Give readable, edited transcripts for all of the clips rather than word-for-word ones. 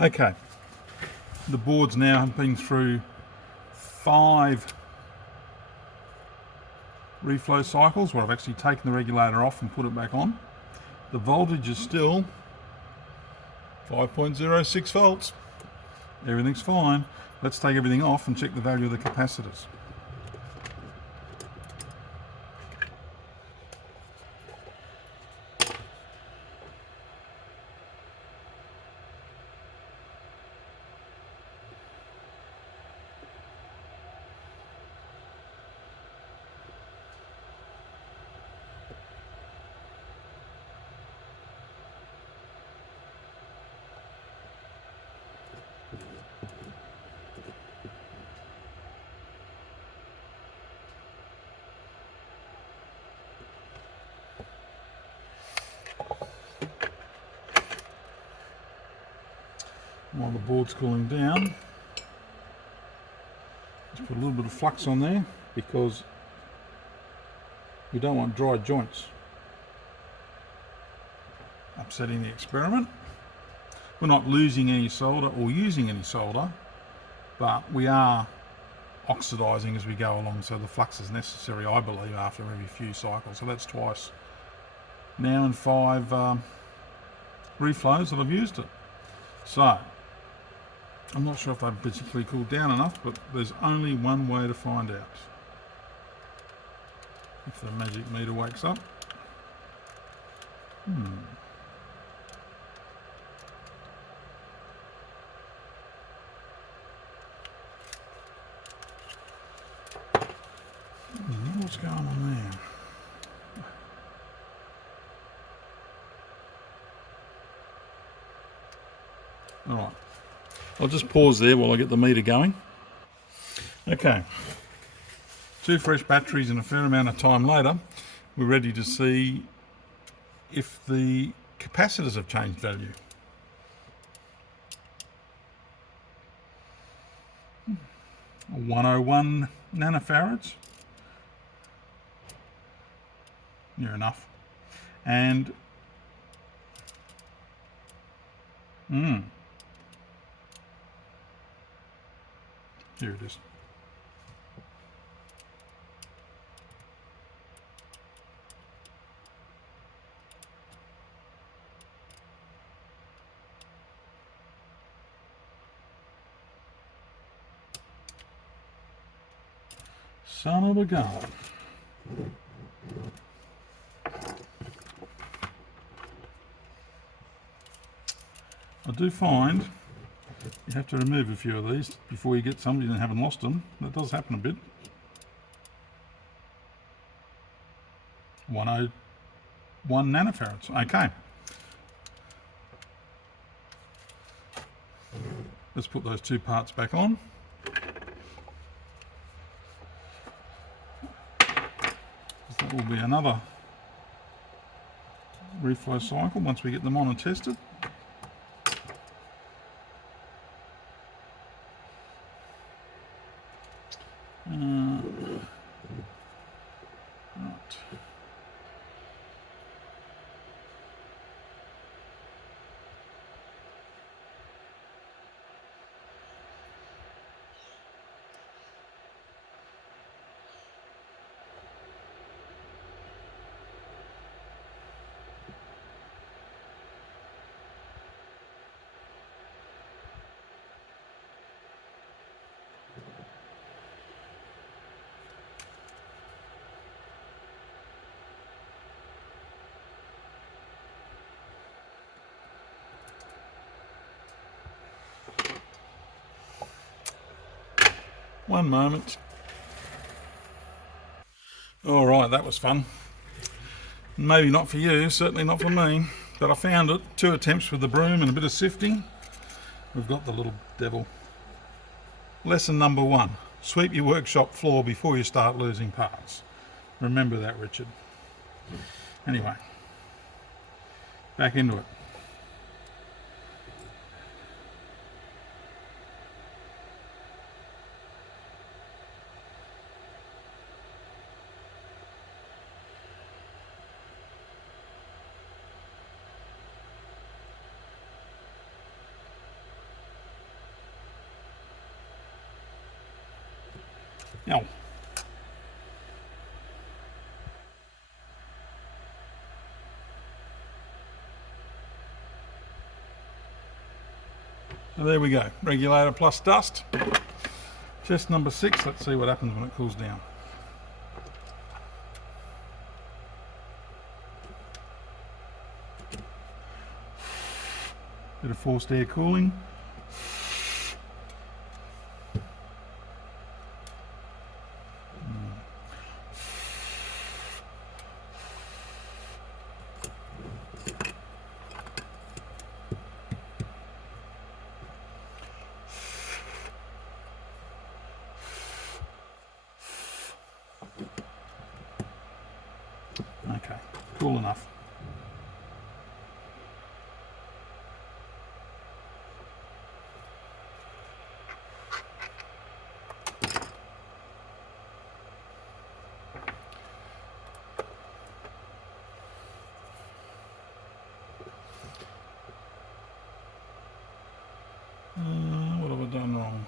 Okay, the board's now been through 5 reflow cycles where I've actually taken the regulator off and put it back on. The voltage is still 5.06 volts. Everything's fine. Let's take everything off and check the value of the capacitors. While the board's cooling down, just put a little bit of flux on there because we don't want dry joints upsetting the experiment. We're not losing any solder or using any solder, but we are oxidizing as we go along, so the flux is necessary, I believe, after every few cycles. So that's twice now in 5 reflows that I've used it. So I'm not sure if they've particularly cooled down enough, but there's only one way to find out. If the magic meter wakes up. What's going on there? Alright, I'll just pause there while I get the meter going. Okay, 2 fresh batteries and a fair amount of time later, we're ready to see if the capacitors have changed value. 101 nanofarads. Near enough. And here it is. Son of a gun. I do find you have to remove a few of these before you get somebody and haven't lost them. That does happen a bit. 101 nanofarads. Okay. Let's put those 2 parts back on. That will be another reflow cycle once we get them on and tested. Right. One moment. All right, that was fun. Maybe not for you, certainly not for me, but I found it. 2 attempts with the broom and a bit of sifting. We've got the little devil. Lesson number 1, sweep your workshop floor before you start losing parts. Remember that, Richard. Anyway, back into it. Now, so there we go, regulator plus dust. Test number 6, let's see what happens when it cools down. Bit of forced air cooling. Okay, cool enough. What have I done wrong?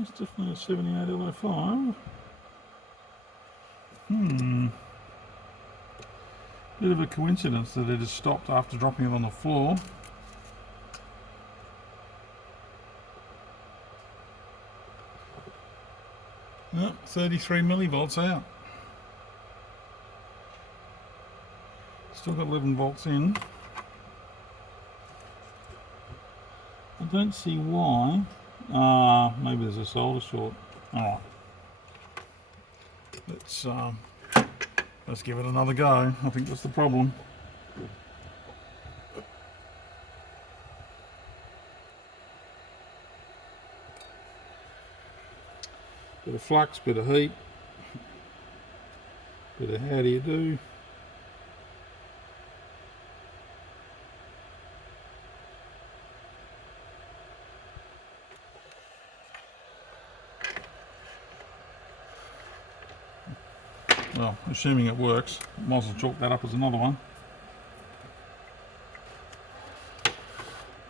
It's definitely a 78L05. Bit of a coincidence that it has stopped after dropping it on the floor. Yep, 33 millivolts out. Still got 11 volts in. I don't see why. Maybe there's a solder short. Alright. Let's give it another go. I think that's the problem. Bit of flux, bit of heat, bit of how do you do. Well, assuming it works, might as well chalk that up as another one.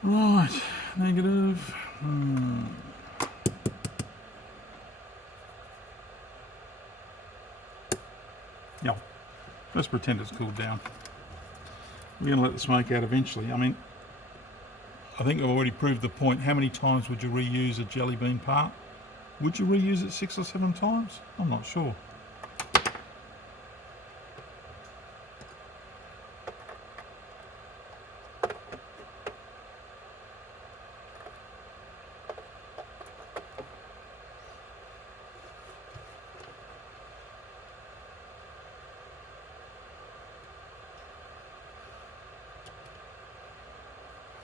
Right, negative. Yeah, let's pretend it's cooled down. We're going to let the smoke out eventually. I mean, I think I've already proved the point. How many times would you reuse a jelly bean part? Would you reuse it 6 or 7 times? I'm not sure.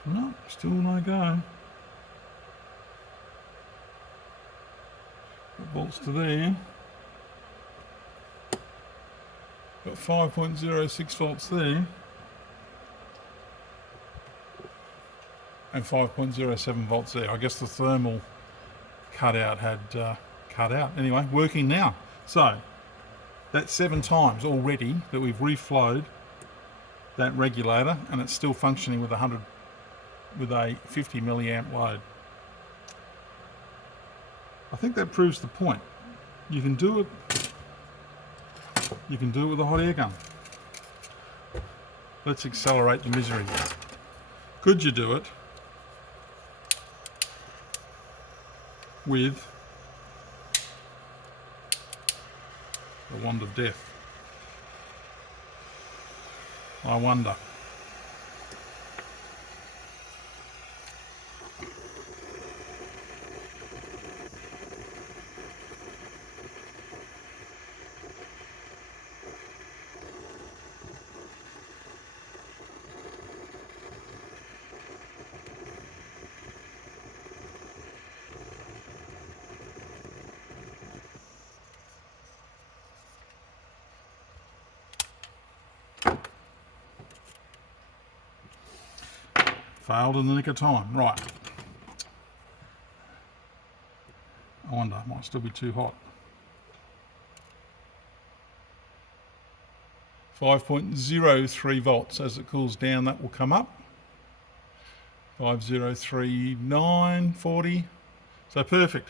No, still no go. Got volts to there. Got 5.06 volts there. And 5.07 volts there. I guess the thermal cutout had cut out. Anyway, working now. So, that's 7 times already that we've reflowed that regulator, and it's still functioning with a 50 milliamp load. I think that proves the point. You can do it. You can do it with a hot air gun. Let's accelerate the misery. Could you do it with the wand of death? I wonder. Failed in the nick of time. Right. wonder, might still be too hot. 5.03 volts. As it cools down, that will come up. 503940. So perfect.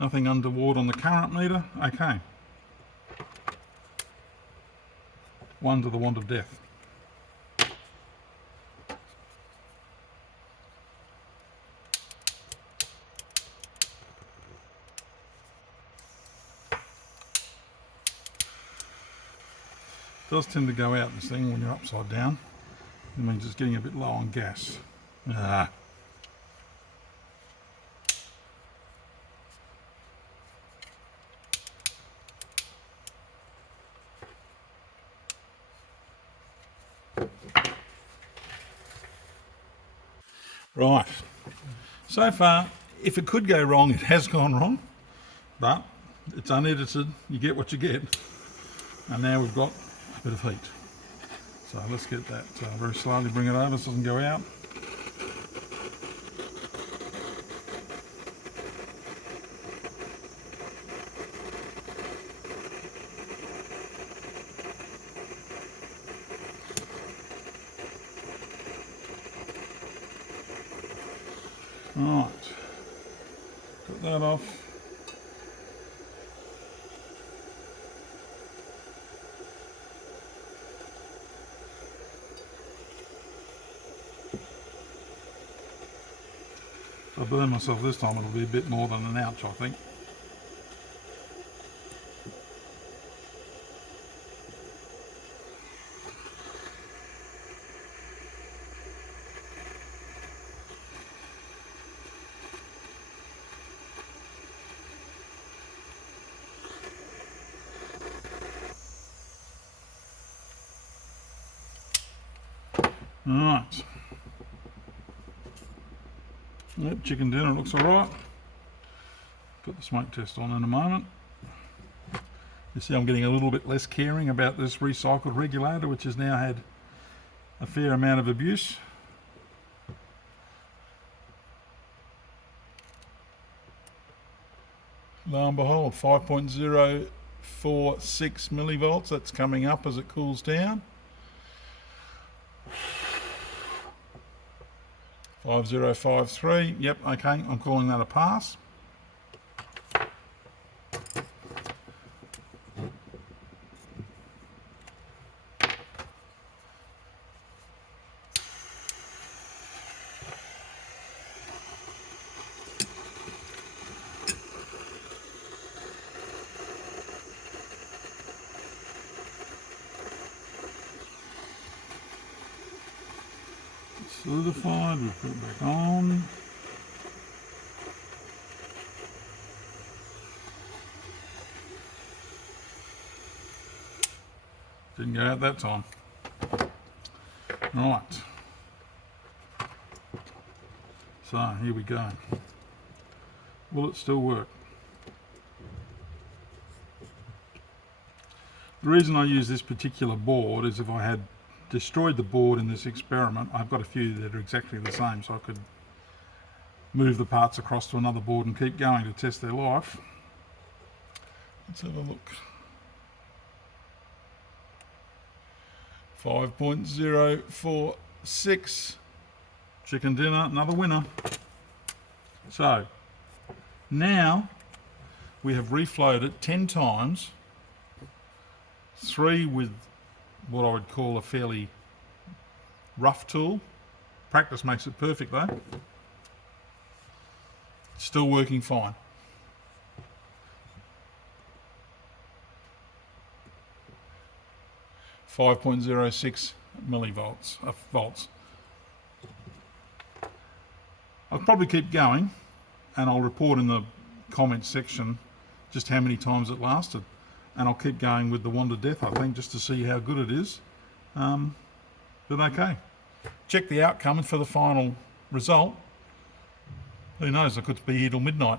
Nothing untoward on the current meter. Okay. One to the wand of death. It does tend to go out, this thing, when you're upside down. It means it's getting a bit low on gas. Ah. Right. So far, if it could go wrong, it has gone wrong. But it's unedited. You get what you get. And now we've got a bit of heat. So let's get that very slowly, bring it over so it doesn't go out. Right, got that off. If I burn myself this time, it'll be a bit more than an ouch, I think. Right. Yep, chicken dinner looks alright. Put the smoke test on in a moment. You see I'm getting a little bit less caring about this recycled regulator, which has now had a fair amount of abuse. Lo and behold, 5.046 millivolts. That's coming up as it cools down. 5053, yep, okay, I'm calling that a pass. Solidified, we'll put it back on. Didn't go out that time. Right. So here we go. Will it still work? The reason I use this particular board is if I had destroyed the board in this experiment, I've got a few that are exactly the same, so I could move the parts across to another board and keep going to test their life. Let's have a look. 5.046 chicken dinner, another winner. So now we have reflowed it 10 times, 3 with what I would call a fairly rough tool. Practice makes it perfect though. Still working fine. .06 millivolts volts. I'll probably keep going and I'll report in the comments section just how many times it lasted. And I'll keep going with the wand of death, I think, just to see how good it is. But okay. Check the outcome for the final result. Who knows, I could be here till midnight.